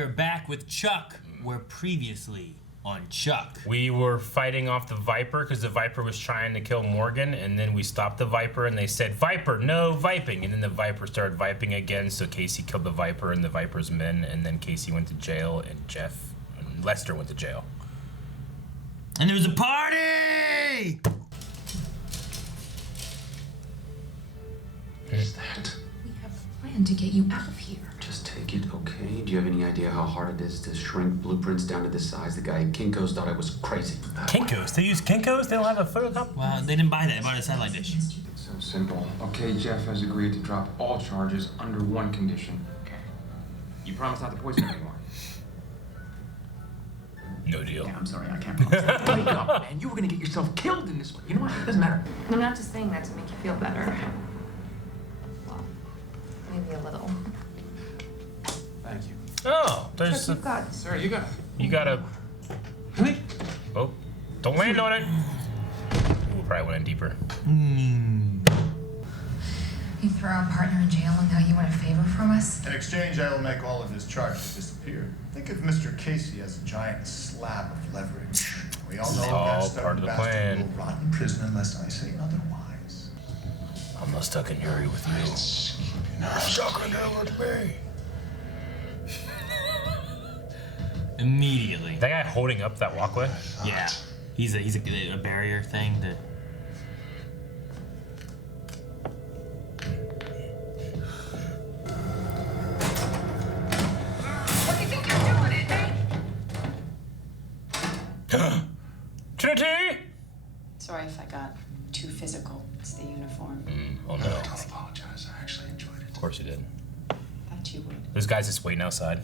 We are back with Chuck, where previously on Chuck. We were fighting off the Viper because the Viper was trying to kill Morgan, and then we stopped the Viper and they said, Viper, no viping. And then the Viper started viping again, so Casey killed the Viper and the Viper's men, and then Casey went to jail, and Lester went to jail. And there was a party! What is that? We have a plan to get you out of here. Just take it, okay? Do you have any idea how hard it is to shrink blueprints down to this size? The guy at Kinko's thought I was crazy. Kinkos? They use Kinkos? They don't have a photocopy? Well, they didn't buy that. They bought a satellite dish. It's so simple. Okay, Jeff has agreed to drop all charges under one condition. Okay. You promise not to poison anyone. No deal. Yeah, I'm sorry, I can't promise that. Wake up, man. You were gonna get yourself killed in this way. You know what? It doesn't matter. I'm not just saying that to make you feel better. Well, maybe a little. Thank you. Oh, there's Chuck, you've got... Sir, you got it. You gotta... Really? Oh, don't land on it. Ooh, probably went in deeper. You throw our partner in jail and now you want a favor from us? In exchange, I will make all of his charges disappear. Think of Mr. Casey as a giant slab of leverage. We all know all that part of the bastard plan. will rot in prison unless I say otherwise. I'm not stuck in Yuri with you. You're stuck in there with me. Immediately. That guy holding up that walkway? Yeah. He's a barrier thing that... What do you think you're doing, eh? Trinity! Sorry if I got too physical. It's the uniform. Oh no. Don't apologize. I actually enjoyed it. Of course you did. Thought you would. Those guys just waiting outside.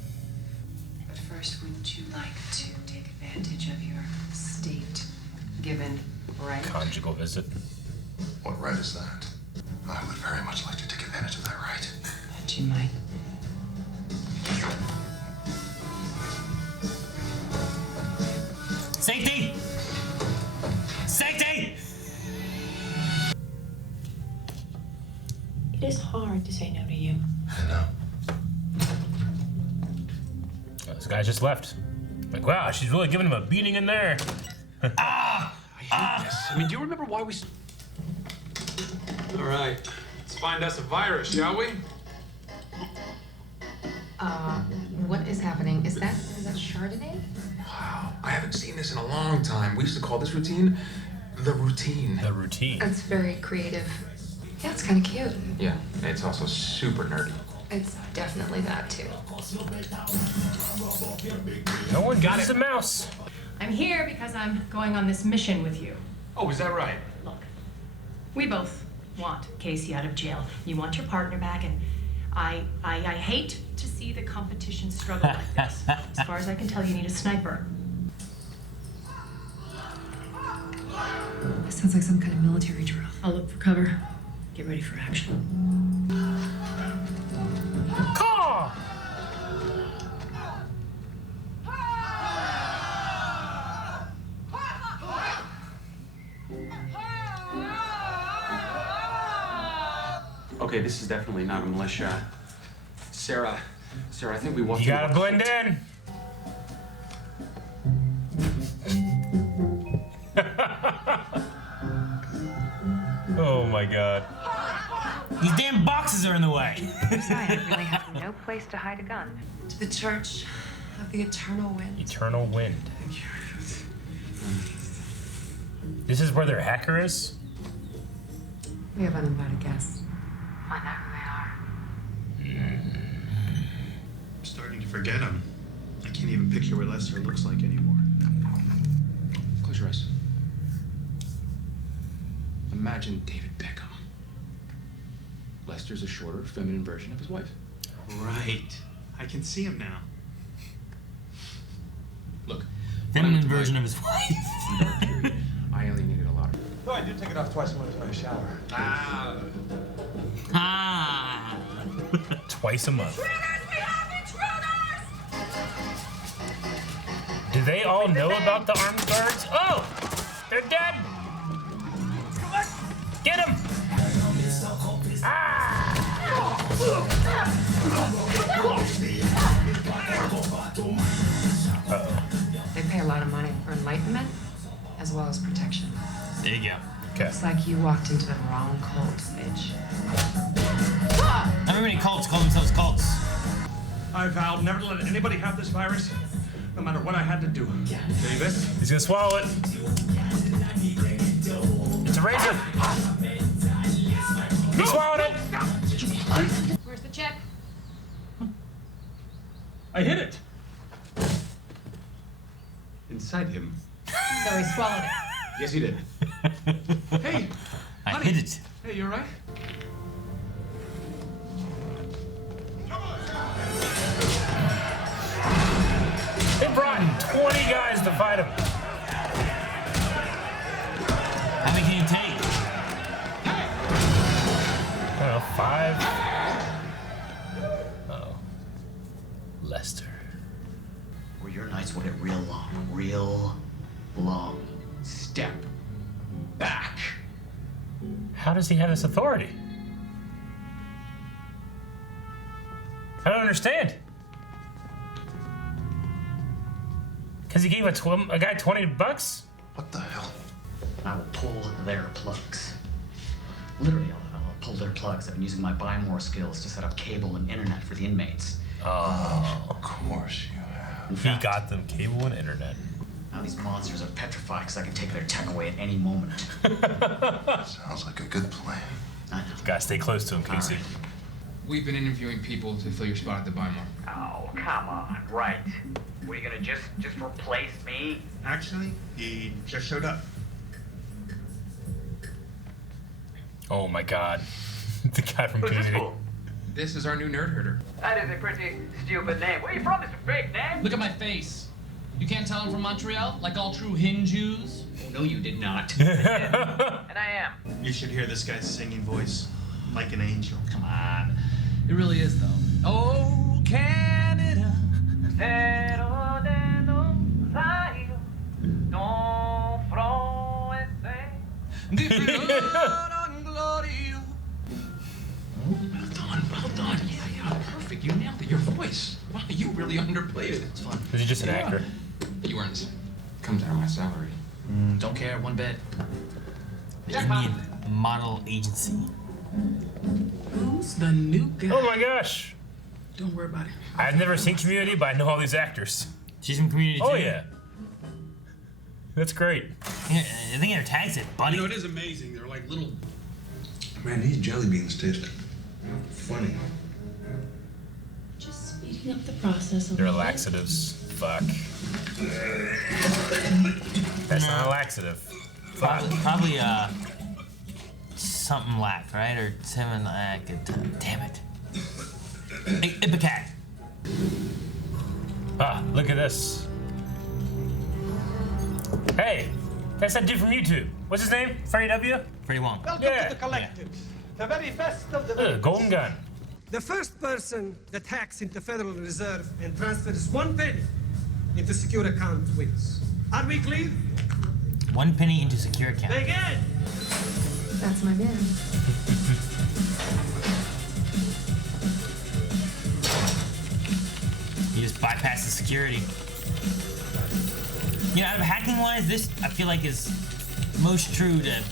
But first, wouldn't you like to take advantage of your state-given right? Conjugal visit. What right is that? I would very much like to take advantage of that right. That you might. Safety! Safety! It is hard to say no to you. I know. This guy just left. Like, wow, she's really giving him a beating in there. I hate this. I mean, do you remember why we... All right. Let's find us a virus, shall we? What is happening? Is that Chardonnay? Wow. I haven't seen this in a long time. We used to call this routine the routine. The routine. It's very creative. Yeah, it's kind of cute. Yeah, it's also super nerdy. It's definitely that, too. No one got the mouse. I'm here because I'm going on this mission with you. Oh, is that right? Look, we both want Casey out of jail. You want your partner back, and I hate to see the competition struggle like this. As far as I can tell, you need a sniper. This sounds like some kind of military drill. I'll look for cover. Get ready for action. Caw! Okay, this is definitely not a militia. Sarah, I think we walked... You gotta blend in. Oh my god. These damn boxes are in the way. I really have no place to hide a gun. To the Church of the Eternal Wind. Eternal wind. This is where their hacker is? We have uninvited guests. Find out who they are. I'm starting to forget him. I can't even picture what Lester looks like anymore. Close your eyes. Imagine David Beckham. Lester's a shorter, feminine version of his wife. Right. I can see him now. Look. Feminine version of his wife. I alienated a lot of... No, I do take it off twice a month in my shower. Ah. Twice a month. We have intruders! Do they all know about the armed guards? Oh! They're dead! Get him! Ah! enlightenment as well as protection. There you go. Okay. Looks like you walked into the wrong cult, bitch. Not very many cults call themselves cults. I vowed never to let anybody have this virus, no matter what I had to do. Davis? He's gonna swallow it. It's a razor. He swallowed it. Where's the check? I hit it. Inside him. So he swallowed it. Yes, he did. Hey, I honey. hit it. Hey, you all right? They brought in 20 guys to fight him. How many can you take? I don't know, 5. Oh. Lester. Well, your nights will get real long. Step back. How does he have this authority? I don't understand. Because he gave a guy $20? What the hell? I will pull their plugs. Literally, I'll pull their plugs. I've been using my buy more skills to set up cable and internet for the inmates. Oh. Of course you have. In He fact, got them cable and internet. now these monsters are petrified because I can take their tech away at any moment. Sounds like a good plan. I know. Gotta stay close to him, Casey. All right. We've been interviewing people to fill your spot at the Buy More. Oh, come on, right. Were you gonna just replace me? Actually, he just showed up. Oh my god. The guy from Who's this Community. fool? This is our new nerd herder. That is a pretty stupid name. Where are you from, Mr. Fake Name? Look at my face. You can't tell I'm from Montreal, like all true Hinjus? Oh, no, you did not. And I am. You should hear this guy's singing voice, like an angel. Come on. It really is, though. Oh, Canada. Well done. Yeah, perfect. You nailed it. Your voice. Wow, you really underplayed it. It's fun. Is he just an actor? You earned this. Comes out of my salary. Don't care one bit. Indian model agency. Who's the new guy? Oh my gosh. Don't worry about it. I've never seen Community, but I know all these actors. She's from Community too. Oh yeah. That's great. Yeah, I think her tag said Buddy. You know, it is amazing. They're like little. Man, these jelly beans taste funny. Just speeding up the process. They're laxatives. Fuck. That's not a laxative. Fuck. Probably something lacked, right? Or seven lacked. Damn it. Ipecac. Ah, look at this. Hey, that's that dude from YouTube. What's his name? Freddie W? Freddie Wong. Welcome Yeah. to the collective. The very best of the Golden gun. The first person that hacks into Federal Reserve and transfers 1 penny into secure account wins. Are we clear? 1 penny into secure account. Again! That's my man. You just bypass the security. You know, out of hacking wise, this I feel like is most true to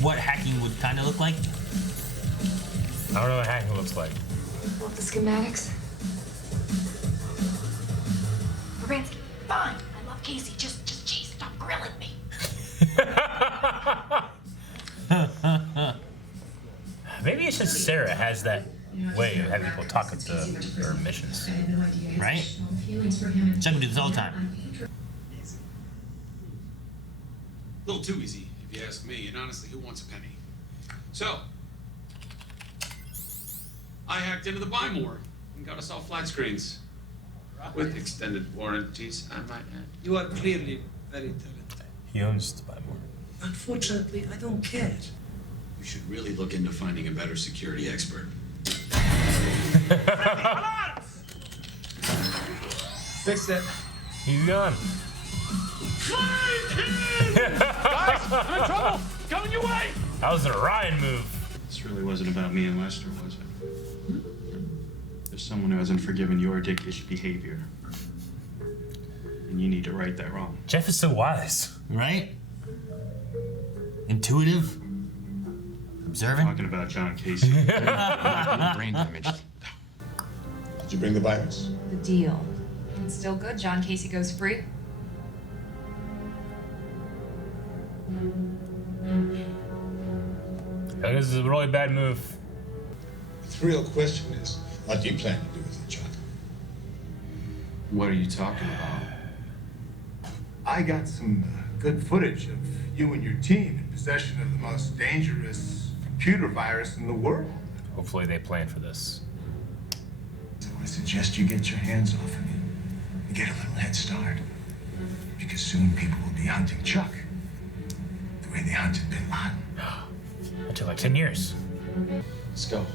what hacking would kind of look like. I don't know what hacking looks like. Want the schematics? Baranski, fine. I love Casey. Just geez, stop grilling me. Maybe it's just Sarah has that way of having people talk at her missions. Right? Chuck would do this all the time. A little too easy, if you ask me, and honestly, who wants a penny? So, I hacked into the Buy More and got us all flat screens. With extended warranties, I might add. You are clearly very talented. He owns the Buy More. Unfortunately, I don't care. You should really look into finding a better security expert. Fix that. He's gone. Guys, I'm in trouble! Coming your way! That was an Orion move. This really wasn't about me and Lester, was it? There's someone who hasn't forgiven your dickish behavior. And you need need to right that wrong. Jeff is so wise. Right? Intuitive. Observant. Talking about John Casey. Brain damage. Did you bring the virus? The deal. It's still good. John Casey goes free. This is a really bad move. The real question is, what do you plan to do with the child? What are you talking about? I got some good footage of you and your team in possession of the most dangerous computer virus in the world. Hopefully they plan for this. So I suggest you get your hands off of it and get a little head start. Because soon people will be hunting Chuck the way they hunted Bin Laden. It took like 10 years. Let's go.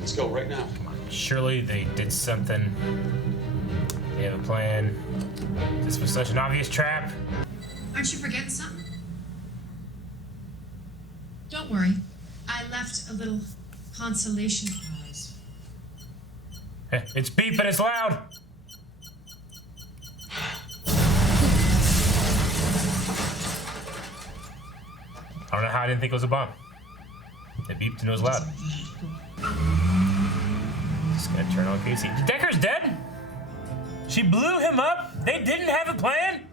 Let's go right now. Surely they did something. They have a plan. This was such an obvious trap. Aren't you forgetting something? Don't worry. I left a little consolation prize. It's beep and it's loud. I don't know how I didn't think it was a bomb. It beeped and it was loud. Just gonna turn on Casey. Decker's dead? She blew him up? They didn't have a plan?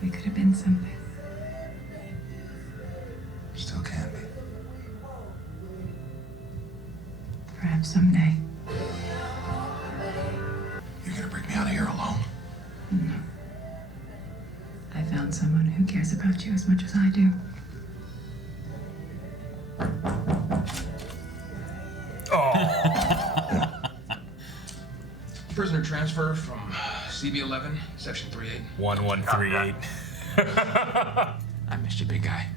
We could have been something. Still can be. Perhaps someday. You're gonna bring me out of here alone? No. I found someone who cares about you as much as I do. Prisoner transfer from CB11, Section 38. 1138. I missed you, big guy.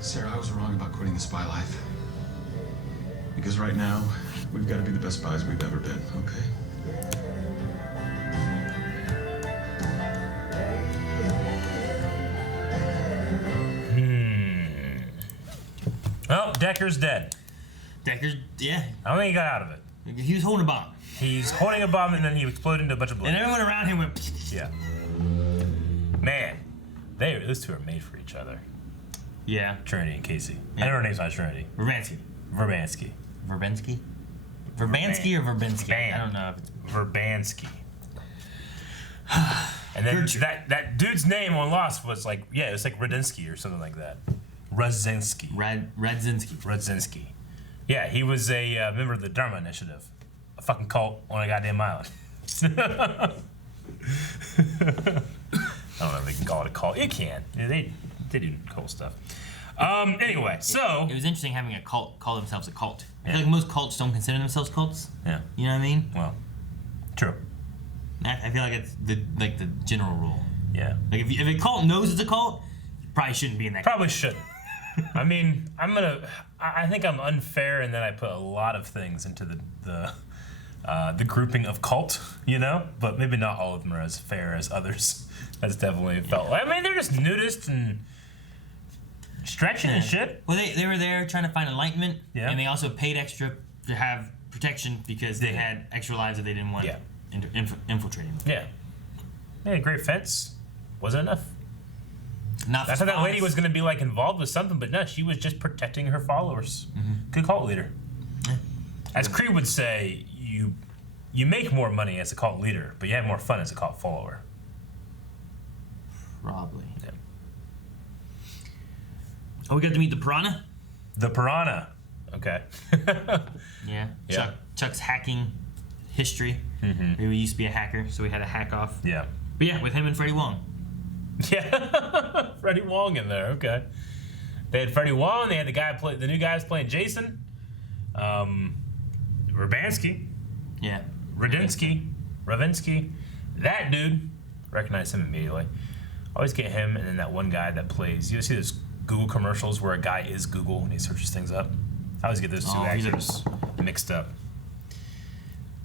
Sarah, I was wrong about quitting the spy life. Because right now, we've got to be the best spies we've ever been, okay? Well, Decker's dead. Decker's, yeah. I don't think he got out of it. He was holding a bomb. He's holding a bomb and then he exploded into a bunch of blood. And everyone around him went. Yeah. Man, those two are made for each other. Yeah. Trinity and Casey. Yeah. I know her name's not Trinity. Verbansky. Verbansky. Verbansky? Verbansky or Verbinsky? I don't know if it's Verbansky. And then that dude's name on Lost was like, it was like Radinsky or something like that. Radzinski. Radzinski. Yeah, he was a member of the Dharma Initiative. A fucking cult on a goddamn island. I don't know if they can call it a cult. You can. Yeah, they do cool stuff. Anyway, so it was interesting having a cult call themselves a cult. I feel like most cults don't consider themselves cults. Yeah. You know what I mean? Well, true. I feel like it's the general rule. Yeah. Like if a cult knows it's a cult, you probably shouldn't be in that. Probably shouldn't. I mean, I think I'm unfair in that I put a lot of things into the grouping of cult, you know, but maybe not all of them are as fair as others. That's definitely felt. I mean, they're just nudists and stretching and shit. Well, they were there trying to find enlightenment, Yeah. and they also paid extra to have protection because they had extra lives that they didn't want infiltrating them. Yeah. They had a great fence. Wasn't enough. Not I thought that lady was going to be like involved with something, but no, she was just protecting her followers. Good cult leader. As Creed would say, you make more money as a cult leader, but you have more fun as a cult follower. Probably. Yeah. Oh, we got to meet the Piranha? The Piranha. Okay. Yeah. Yeah. Chuck's hacking history. He used to be a hacker, so we had to hack off. Yeah. But yeah, with him and Freddie Wong. Yeah. Freddie Wong in there. Okay. They had Freddie Wong. They had the new guys playing Jason. Urbanski. Yeah. Ravinsky. That dude. Recognize him immediately. Always get him, and then that one guy that plays. You see those Google commercials where a guy is Google and he searches things up? I always get those two actors mixed up.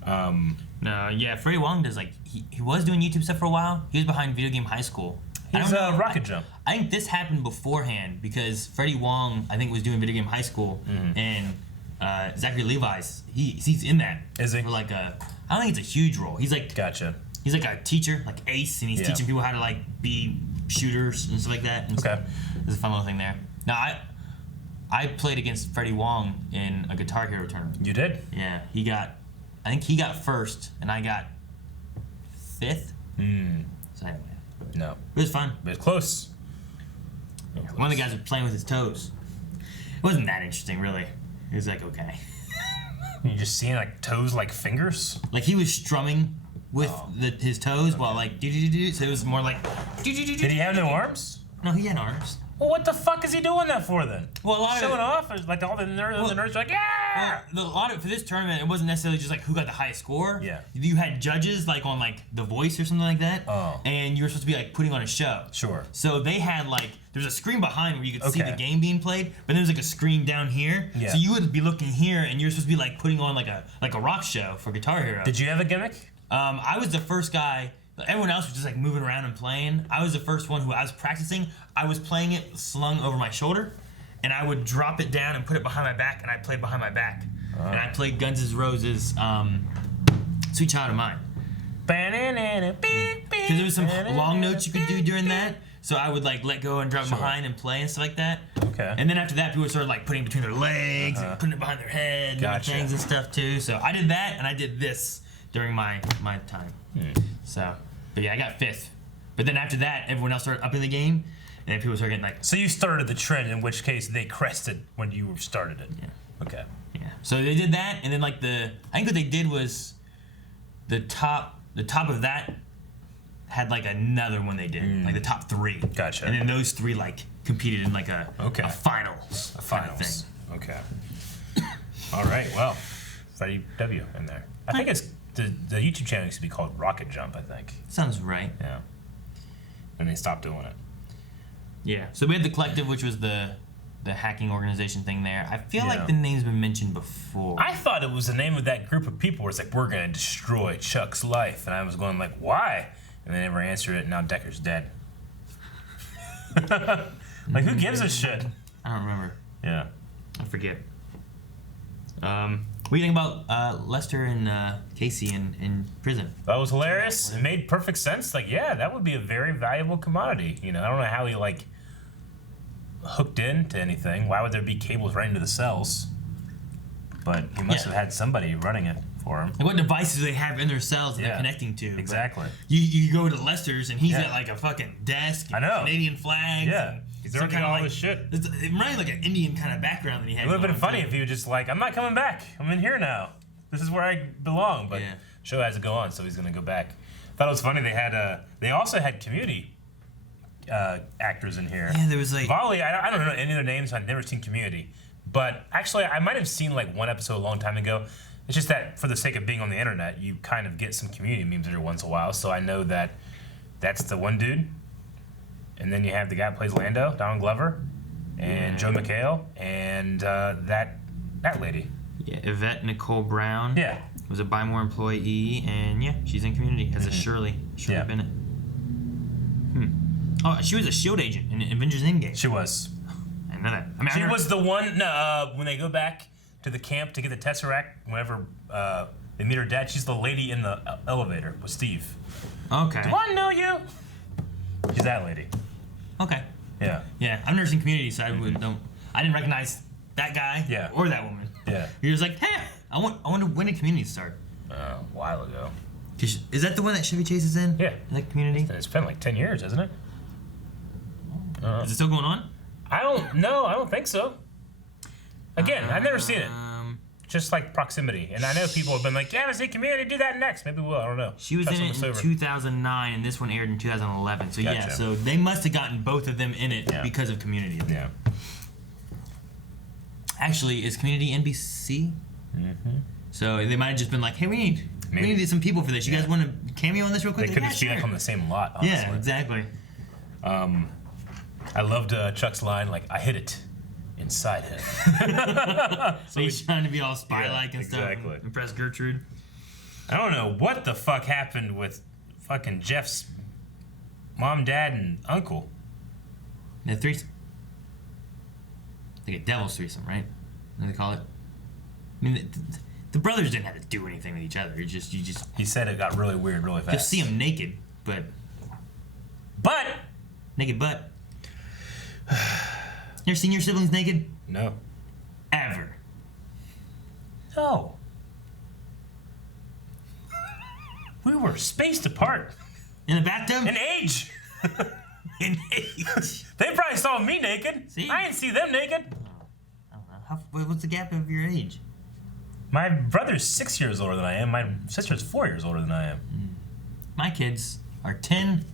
No, yeah, Freddie Wong does he was doing YouTube stuff for a while. He was behind Video Game High School. He's Rocket Jump. I think this happened beforehand because Freddie Wong, I think, was doing Video Game High School, and Zachary Levi's he's in that. Is he? For like I don't think it's a huge role. He's like Gotcha. He's like a teacher, like Ace, and he's Yeah. teaching people how to like be shooters and stuff like that. And Okay. There's a fun little thing there. Now I played against Freddie Wong in a Guitar Hero tournament. You did? Yeah. I think he got first, and I got 5th. So anyway. No. It was fun. But it's close. One of the guys was playing with his toes. It wasn't that interesting, really. It was like, okay. You just seeing like toes like fingers? Like he was strumming with his toes while like do. So it was more like Did he have no arms? No, he had arms. Well, what the fuck is he doing that for then? Well, a lot showing of off. Like all the nerds are like, yeah. Well, a lot of for this tournament, it wasn't necessarily just like who got the highest score. Yeah. You had judges like on like The Voice or something like that. Oh. And you were supposed to be like putting on a show. Sure. So they had like there's a screen behind where you could see Okay. the game being played, but then there's like a screen down here. Yeah. So you would be looking here, and you're supposed to be like putting on like a rock show for Guitar Hero. Did you have a gimmick? I was the first guy. Everyone else was just like moving around and playing. I was the first one who I was practicing. I was playing it slung over my shoulder, and I would drop it down and put it behind my back, and I played behind my back. And I played Guns N' Roses' "Sweet Child of Mine." Because there was some long notes you could do during that, so I would like let go and drop behind and play and stuff like that. Okay. And then after that, people started like putting it between their legs and putting it behind their head and Gotcha. things and stuff too. So I did that, and I did this during my time. So, but yeah, I got 5th. But then after that, everyone else started upping the game, and then people started getting like. So you started the trend, in which case they crested when you started it. Yeah. Okay. Yeah. So they did that, and then like I think what they did was, the top of that had like another one they did, like the top 3. Gotcha. And then those 3 like competed in like a finals. A finals. Okay. All right. Well, Freddie W in there. I think it's the YouTube channel used to be called Rocket Jump. I think. Sounds right. Yeah. And they stopped doing it. Yeah. So we had the Collective, which was the hacking organization thing there. I feel Yeah. like the name's been mentioned before. I thought it was the name of that group of people where it's like, we're going to destroy Chuck's life. And I was going like, why? And they never answered it, and now Decker's dead. Like, who gives a shit? I don't remember. Yeah. I forget. What do you think about Lester and Casey in prison? That was hilarious. It made perfect sense. Like, yeah, that would be a very valuable commodity. You know, I don't know how he, like, hooked into anything. Why would there be cables right into the cells? But he must have had somebody running it for him. Like what devices do they have in their cells that they're connecting to? But Exactly. you go to Lester's and he's at like a fucking desk. And I know. Canadian flags. Yeah. And He's some already kinda all like, this shit. It reminded me like an Indian kind of background that he had. It would have been going, funny too. if he was just like, I'm not coming back. I'm in here now. This is where I belong. But show has to go on, so he's going to go back. Thought it was funny. They also had Community actors in here. Yeah, there was like Volley. I don't know any of their names. I've never seen Community. But actually, I might have seen like one episode a long time ago. It's just that for the sake of being on the internet, you kind of get some Community memes every once in a while. So I know that that's the one dude. And then you have the guy who plays Lando, Donald Glover, and Joe McHale, and that lady. Yeah, Yvette Nicole Brown. Yeah. Was a Buy More employee, and yeah, she's in Community as a Shirley Bennett. Oh, she was a SHIELD agent in Avengers Endgame. She was. I know that. I mean, She was the one when they go back to the camp to get the Tesseract. Whenever they meet her dad, she's the lady in the elevator with Steve. Okay. Do I know you? She's that lady. Okay. Yeah. Yeah, I've never seen Community, so I didn't recognize that guy or that woman. Yeah. He was like, hey, I wonder when did Community start? A while ago. Is that the one that Chevy Chase is in? Yeah. Like Community? It's been like 10 years, hasn't it? Is it still going on? I don't know. I don't think so. Again, I've never seen it. Just like proximity. And I know people have been like, yeah, let's see Community, do that next. Maybe we'll. I don't know. She was in it in 2009, and this one aired in 2011. So yeah, Gotcha. so they must have gotten both of them in it because of Community. Yeah. Actually, is Community NBC? Mm-hmm. So they might have just been like, hey, we need some people for this. You guys want to cameo on this real quick? They could just be like on the same lot, honestly. Yeah, exactly. I loved Chuck's line, like, I hit it inside him. So he's trying to be all spy-like and exactly. stuff. And impress Gertrude. I don't know what the fuck happened with fucking Jeff's mom, dad, and uncle. The threesome. Like a devil's threesome, right? What do they call it? I mean, The brothers didn't have to do anything with each other. You just. He said it got really weird really fast. You'll see them naked, but naked butt. You ever seen your siblings naked? No. Ever? No. We were spaced apart. In the bathtub? In age. In age. They probably saw me naked. See? I didn't see them naked. I don't know. What's the gap of your age? My brother's 6 years older than I am. My sister's 4 years older than I am. My kids are 10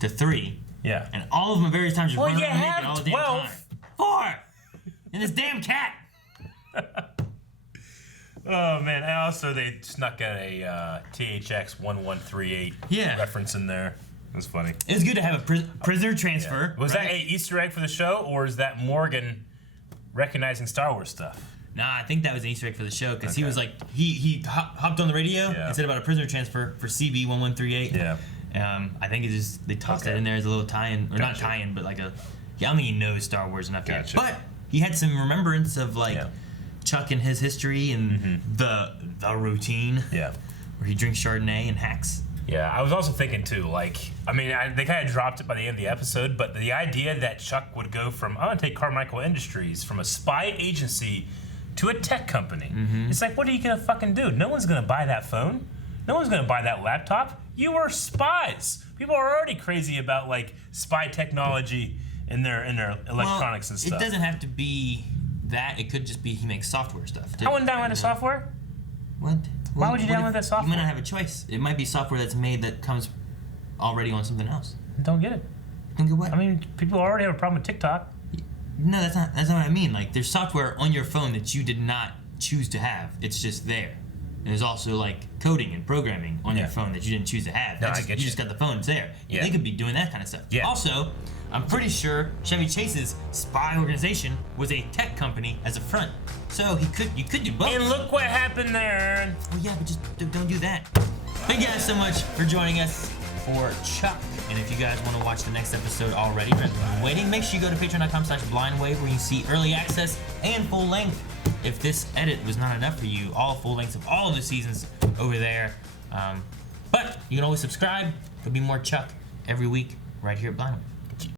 to 3. Yeah. And all of them at various times just Well, run you around naked have all the damn 12. time. 4! And this damn cat. Oh man! And also, they snuck in a THX 1138 reference in there. It was funny. It was good to have a prisoner transfer. Was right? that a Easter egg for the show, or is that Morgan recognizing Star Wars stuff? Nah, I think that was an Easter egg for the show because he was like he hopped on the radio and said about a prisoner transfer for CB 1138. Yeah. I think it just they tossed that in there as a little tie-in, or not tie-in, but like a. I don't think he knows Star Wars enough yet. But he had some remembrance of like Chuck and his history and the routine. Yeah. Where he drinks Chardonnay and hacks. Yeah, I was also thinking too, like, I mean, they kind of dropped it by the end of the episode, but the idea that Chuck would go from, I'm going to take Carmichael Industries, from a spy agency to a tech company. It's like, what are you going to fucking do? No one's going to buy that phone. No one's going to buy that laptop. You are spies. People are already crazy about, like, spy technology in their electronics and stuff. It doesn't have to be that. It could just be he makes software stuff. I wouldn't download the software. What? Why would you download that software? You might not have a choice. It might be software that's made that comes already on something else. Don't get it. Don't get what? I mean, people already have a problem with TikTok. No, that's not what I mean. Like, there's software on your phone that you did not choose to have. It's just there. And there's also like coding and programming on your phone that you didn't choose to have. No, That's I just, get you you. just got the phone. It's there. Yeah. They could be doing that kind of stuff. Yeah. Also, I'm pretty sure Chevy Chase's spy organization was a tech company as a front. So you could do both. And look what happened there. Well, yeah, but just don't do that. Thank you guys so much for joining us for Chuck. And if you guys want to watch the next episode already, rather than waiting, make sure you go to patreon.com/blindwave where you can see early access and full length. If this edit was not enough for you, all full lengths of all of the seasons over there. But you can always subscribe. There'll be more Chuck every week right here at Blindwave.